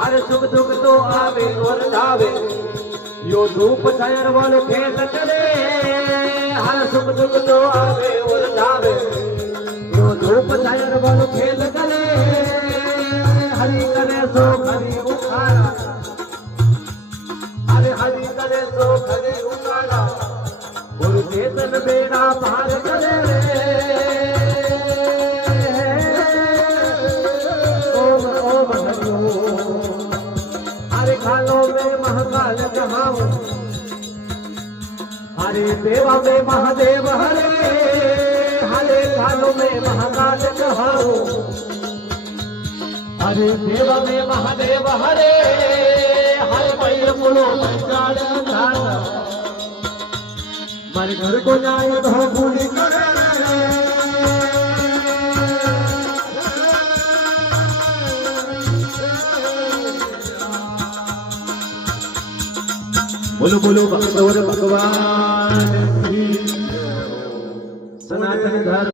हर सुख दुख तो आवे और जावे यो धूप छायर वालो खेत करे हर सुख दुख तो आवे और जावे यो धूप छायर वालो खेत करे हरि करे सो हरि उखाड़ा हरे हरि करे सो हरि उखाड़ा और चेतन बेड़ा पार करे ओम ओम हरि ओम हरे खालो में महाकाल कहाऊं हरे देवा में महादेव हरे हरे खालो में महाकाल कहाऊं हरे देवा में महादेव हरे हरे पैर बोलो पंचाल धारा मारे घर को जाए तो भूली करे बोलो बोलो भगवान भगवान सनातन धर्म।